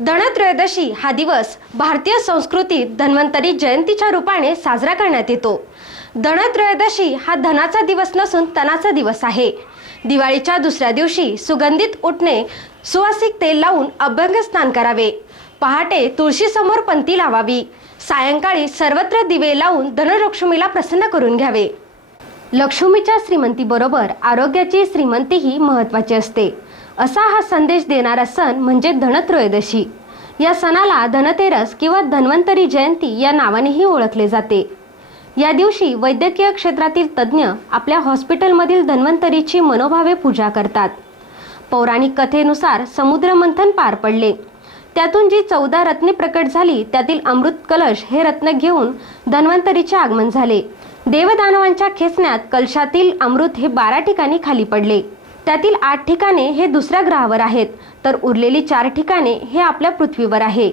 धनत्रयोदशी हा दिवस भारतीय संस्कृतीत धन्वंतरी जयंतीच्या रूपाने साजरा करण्यात येतो. धनत्रयोदशी हा धनाचा दिवस नसून तणाचा दिवस आहे. दिवाळीच्या दुसऱ्या दिवशी सुगंधित उठणे सुवासिक तेल लावून अभ्यंग स्नान करावे. पहाटे तुळशीसमोर पंती लावावी. सायंकाळी सर्वत्र दिवे लावून धनलक्ष्मीला प्रसन्न करून घ्यावे. लक्ष्मीच्या श्रीमंतीबरोबर आरोग्याची श्रीमंतीही महत्त्वाची असते. असा हा संदेश देणारा सण म्हणजे धनत्रयोदशी. या सणाला धनतेरस किंवा धन्वंतरी जयंती या नावानेही ओळखले जाते. या दिवशी वैद्यकीय क्षेत्रातील तज्ज्ञ आपल्या हॉस्पिटलमधील धन्वंतरीची मनोभावे पूजा करतात. पौराणिक कथेनुसार समुद्र मंथन पार पडले. त्यातून जी चौदा रत्ने प्रकट झाली त्यातील अमृत कलश हे रत्न घेऊन धन्वंतरीचे आगमन झाले. देवदानवांच्या खेचण्यात कलशातील अमृत हे बारा ठिकाणी खाली पडले. त्यातील आठ ठिकाणे हे दुसऱ्या ग्रहावर आहेत तर उरलेली चार ठिकाणे हे आपल्या पृथ्वीवर आहे.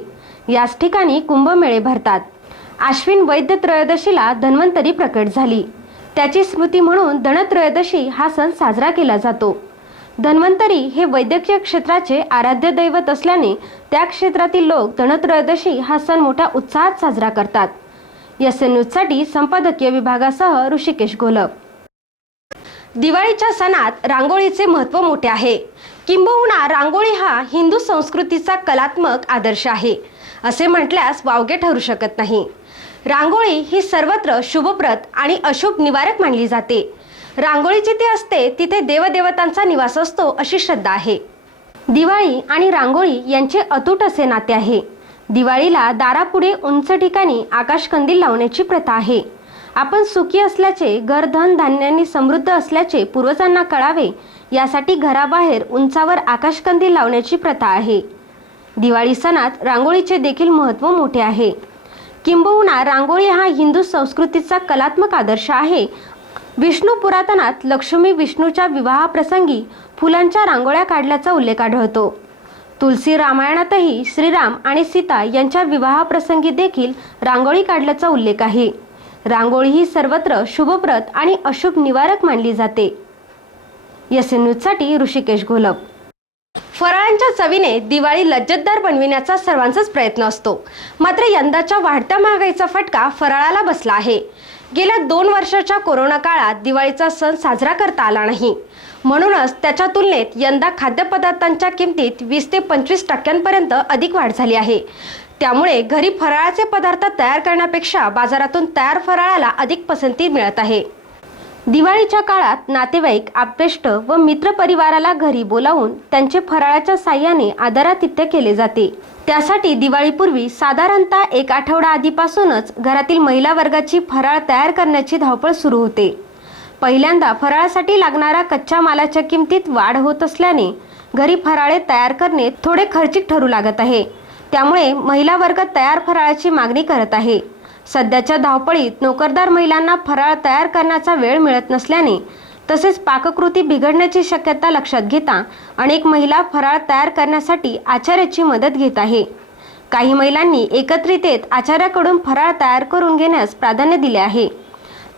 याच ठिकाणी कुंभमेळे भरतात. आश्विन वैद्य त्रयोदशीला धन्वंतरी प्रकट झाली. त्याची स्मृती म्हणून धनत्रयोदशी हा सण साजरा केला जातो. धन्वंतरी हे वैद्यकीय क्षेत्राचे आराध्य दैवत असल्याने त्या क्षेत्रातील लोक धनत्रयोदशी हा सण मोठ्या उत्साहात साजरा करतात. या न्यूजसाठी संपादकीय विभागासह ऋषिकेश घोलप दिवाळीच्या सणात रांगोळीचे महत्त्व मोठे आहे. किंबहुना रांगोळी हा हिंदू संस्कृतीचा कलात्मक आदर्श आहे असे म्हटल्यास वावगे ठरू शकत नाही. रांगोळी ही सर्वत्र शुभप्रत आणि अशुभ निवारक मानली जाते. रांगोळी जिथे असते तिथे देवदेवतांचा निवास असतो अशी श्रद्धा आहे. दिवाळी आणि रांगोळी यांचे अतूट असे नाते आहे. दिवाळीला दारापुढे उंच ठिकाणी आकाशकंदील लावण्याची प्रथा आहे. आपण सुखी असल्याचे घर धन धान्यांनी समृद्ध असल्याचे पूर्वजांना कळावे यासाठी घराबाहेर उंचावर आकाशकंदी लावण्याची प्रथा आहे. दिवाळी सणात रांगोळीचे देखील महत्त्व मोठे आहे. किंबहुना रांगोळी हा हिंदू संस्कृतीचा कलात्मक आदर्श आहे. विष्णू पुरातनात लक्ष्मी विष्णूच्या विवाहाप्रसंगी फुलांच्या रांगोळ्या काढल्याचा उल्लेख आढळतो. तुलसी रामायणातही श्रीराम आणि सीता यांच्या विवाहाप्रसंगी देखील रांगोळी काढल्याचा उल्लेख आहे. रांगोळी ही सर्वत्र शुभप्रत आणि अशुभ निवारक मानली जाते. एस न्यूजसाठी ऋषिकेश घोलप. फराळांच्या चवीने दिवाळी लज्जतदार बनविण्याचा सर्वांचाच प्रयत्न असतो. मात्र यंदाच्या वाढत्या महागाईचा फटका फराळाला बसला आहे. गेल्या दोन वर्षाच्या कोरोना काळात दिवाळीचा सण साजरा करता आला नाही. म्हणूनच त्याच्या तुलनेत यंदा खाद्यपदार्थांच्या किमतीत वीस ते पंचवीस टक्क्यांपर्यंत अधिक वाढ झाली आहे. त्यामुळे घरी फराळाचे पदार्थ तयार करण्यापेक्षा बाजारातून तयार फराळाला अधिक पसंती मिळत आहे. दिवाळीच्या काळात नातेवाईक आप्तेष्ट व मित्र परिवाराला घरी बोलावून त्यांचे फराळाच्या साह्याने आदरातिथ्य केले जाते. त्यासाठी दिवाळीपूर्वी साधारणतः एक आठवडा आधीपासूनच घरातील महिला वर्गाची फराळ तयार करण्याची धावपळ सुरू होते. पहिल्यांदा फराळासाठी लागणाऱ्या कच्च्या मालाच्या किमतीत वाढ होत असल्याने घरी फराळे तयार करणे थोडे खर्चिक ठरू लागत आहे. त्यामुळे महिला वर्ग तयार फराळाची मागणी करत आहे. सध्याच्या धावपळीत नोकरदार महिलांना फराळ तयार करण्याचा वेळ मिळत नसल्याने तसेच पाककृती बिघडण्याची शक्यता लक्षात घेता अनेक महिला फराळ तयार करण्यासाठी आचार्याची मदत घेत आहे. काही महिलांनी एकत्रित येत आचार्याकडून फराळ तयार करून घेण्यास प्राधान्य दिले आहे.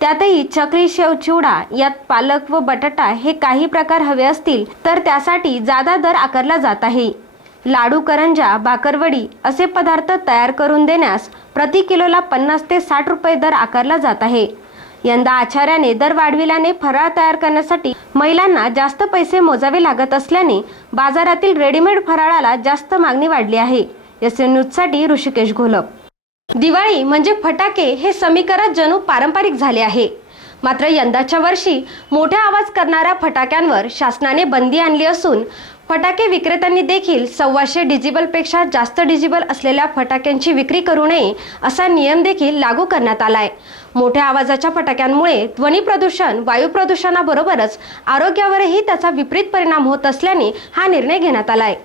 त्यातही चक्री शेव चिवडा यात पालक व बटाटा हे काही प्रकार हवे असतील तर त्यासाठी जादा दर आकारला जात आहे. लाडू करंजा भाकरवडी असे पदार्थ तयार करून देण्यास प्रति किलोला पन्नास ते साठ रुपये दर आकारला जात आहे. यंदा आचार्याने दर वाढविल्याने फराळ तयार करण्यासाठी महिलांना जास्त पैसे मोजावे लागत असल्याने बाजारातील रेडीमेड फराळाला जास्त मागणी वाढली आहे. एस एन न्यूजसाठी ऋषिकेश घोलप. दिवाळी म्हणजे फटाके हे समीकरण जणू पारंपरिक झाले आहे. मात्र यंदाच्या वर्षी मोठा आवाज करणाऱ्या फटाक्यांवर शासनाने बंदी आणली असून फटाके विक्रेत्यांनी देखील सव्वाशे डिजिबलपेक्षा जास्त डिजिबल असलेल्या फटाक्यांची विक्री करू नये असा नियम देखील लागू करण्यात आलाय. मोठ्या आवाजाच्या फटाक्यांमुळे ध्वनी प्रदूषण वायू प्रदूषणाबरोबरच आरोग्यावरही त्याचा विपरीत परिणाम होत असल्याने हा निर्णय घेण्यात आलाय.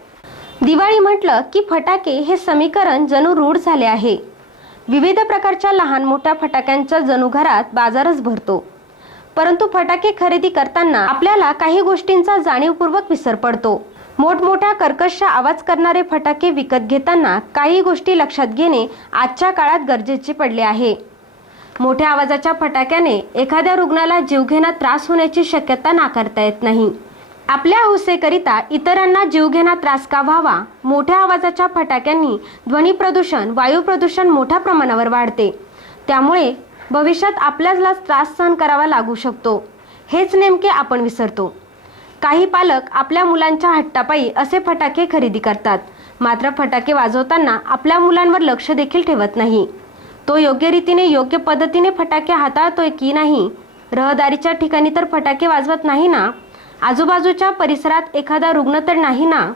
दिवाळी म्हटलं की फटाके हे समीकरण जणू रूढ झाले आहे. विविध प्रकारच्या लहान मोठ्या फटाक्यांच्या जणू घरात बाजारच भरतो. परंतु फटाके खरेदी करताना आपल्याला काही गोष्टींचा जाणीवपूर्वक विसर पडतो. मोठमोठ्या कर्कश आवाज करणारे फटाके विकत घेताना काही गोष्टी लक्षात घेणे आजच्या काळात गरजेचे पडले आहे. मोठ्या आवाजाच्या फटाक्याने एखाद्या रुग्णाला जीवघेणा त्रास होण्याची शक्यता नाकारता येत नाही. आपल्या हौसेकरिता इतरांना जीवघेणा त्रास का व्हावा? मोठ्या आवाजाच्या फटाक्यांनी ध्वनी प्रदूषण वायू प्रदूषण मोठ्या प्रमाणावर वाढते. त्यामुळे भविष्यात आपल्याला त्रास सहन करावा लागू शकतो. हेच नेमके आपण विसरतो. काही पालक आपल्या मुलांच्या हट्टापायी असे फटाके खरेदी करतात. मात्र फटाके वाजवताना आपल्या मुलांवर लक्ष देखील ठेवत नाही. तो योग्य रीतीने योग्य पद्धतीने फटाके हाताळतोय की नाही? रहदारीच्या ठिकाणी तर फटाके वाजवत नाही ना? आजूबाजूच्या परिसरात एखादा रुग्ण तर नाही ना?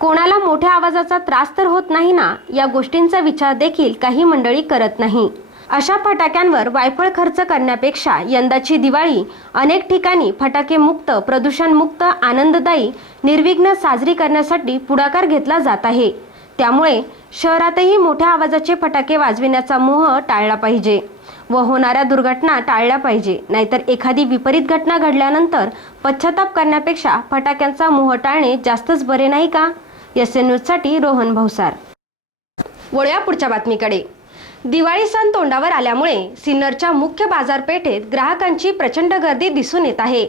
कोणाला मोठ्या आवाजाचा त्रास तर होत नाही ना? या गोष्टींचा विचार देखील काही मंडळी करत नाही. अशा फटाक्यांवर वायफळ खर्च करण्यापेक्षा यंदाची दिवाळी अनेक ठिकाणी फटाके मुक्त प्रदूषणमुक्त आनंददायी निर्विघ्न साजरी करण्यासाठी पुढाकार घेतला जात आहे. त्यामुळे शहरातही मोठ्या आवाजाचे फटाके वाजविण्याचा मोह टाळला पाहिजे व होणाऱ्या दुर्घटना टाळल्या पाहिजे. नाहीतर एखादी विपरीत घटना घडल्यानंतर पश्चाताप करण्यापेक्षा फटाक्यांचा मोह टाळणे जास्तच बरे नाही का? एस एन न्यूजसाठी रोहन भवसार वळूया पुढच्या बातमीकडे. दिवाळी सण तोंडावर आल्यामुळे सिन्नरच्या मुख्य बाजारपेठेत ग्राहकांची प्रचंड गर्दी दिसून येत आहे.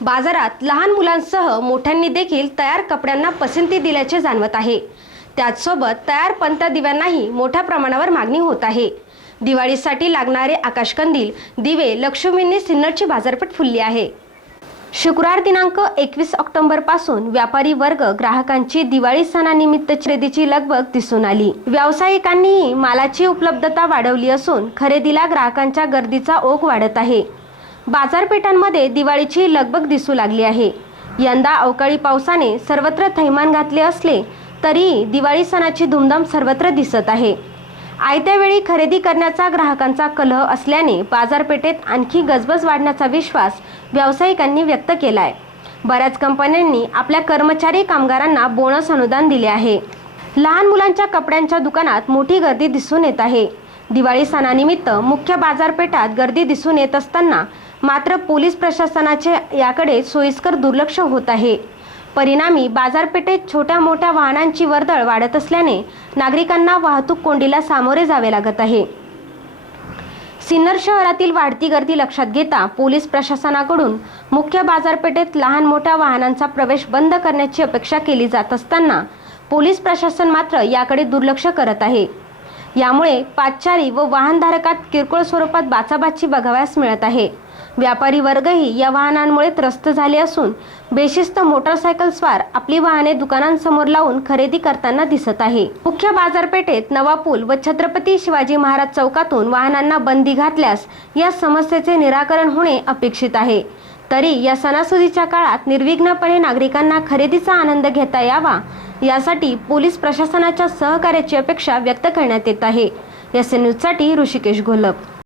बाजारात लहान मुलांसह मोठ्यांनी देखील तयार कपड्यांना पसंती दिल्याचे जाणवत आहे. त्याचसोबत तयार पंत दिव्यांनाही मोठ्या प्रमाणावर मागणी होत आहे. दिवाळीसाठी लागणारे आकाशकंदील दिवे लक्ष्मींनी सिन्नरची बाजारपेठ फुलली आहे. शुक्रवार दिनांक एकवीस ऑक्टोबरपासून व्यापारी वर्ग ग्राहकांची दिवाळी सणानिमित्त खरेदीची लगबग दिसून आली. व्यावसायिकांनीही मालाची उपलब्धता वाढवली असून खरेदीला ग्राहकांच्या गर्दीचा ओघ वाढत आहे. बाजारपेठांमध्ये दिवाळीची लगबग दिसू लागली आहे. यंदा अवकाळी पावसाने सर्वत्र थैमान घातले असले तरीही दिवाळी सणाची धूमधाम सर्वत्र दिसत आहे. आयत्या वेळी खरेदी करण्याचा ग्राहकांचा कलह असल्याने बाजारपेठेत आणखी गजबज वाढण्याचा विश्वास व्यावसायिकांनी व्यक्त केलाय. बऱ्याच कंपन्यांनी आपल्या कर्मचारी कामगारांना बोनस अनुदान दिले आहे. लहान मुलांच्या कपड्यांच्या दुकानात मोठी गर्दी दिसून येत आहे. दिवाळी सणानिमित्त मुख्य बाजारपेठात गर्दी दिसून येत असताना मात्र पोलीस प्रशासनाचे याकडे सोयीस्कर दुर्लक्ष होत आहे. परिणामी बाजारपेठेत छोट्या मोठ्या वाहनांची वर्दळ वाढत असल्याने नागरिकांना वाहतूक कोंडीला सामोरे जावे लागत आहे. सिन्नर शहरातील वाढती गर्दी लक्षात घेता पोलीस प्रशासनाकडून मुख्य बाजारपेठेत लहान मोठ्या वाहनांचा प्रवेश बंद करण्याची अपेक्षा केली जात असताना पोलीस प्रशासन मात्र याकडे दुर्लक्ष करत आहे. यामुळे पादचारी व वाहनधारकात किरकोळ स्वरूपात बाचाबाची बघावयास मिळत आहे. व्यापारी वर्गही या वाहनांमुळे त्रस्त झाले असून बेशिस्त मोटरसायकल स्वार आपली वाहने दुकानांसमोर लावून खरेदी करताना दिसत आहे. मुख्य बाजारपेठेत नवा पूल व छत्रपती शिवाजी महाराज चौकातून वाहनांना बंदी घातल्यास या समस्येचे निराकरण होणे अपेक्षित आहे. तरी या सणासुदीच्या काळात निर्विघ्नपणे नागरिकांना खरेदीचा आनंद घेता यावा यासाठी पोलीस प्रशासनाच्या सहकार्याची अपेक्षा व्यक्त करण्यात येत आहे. एस एन न्यूजसाठी ऋषिकेश घोलप.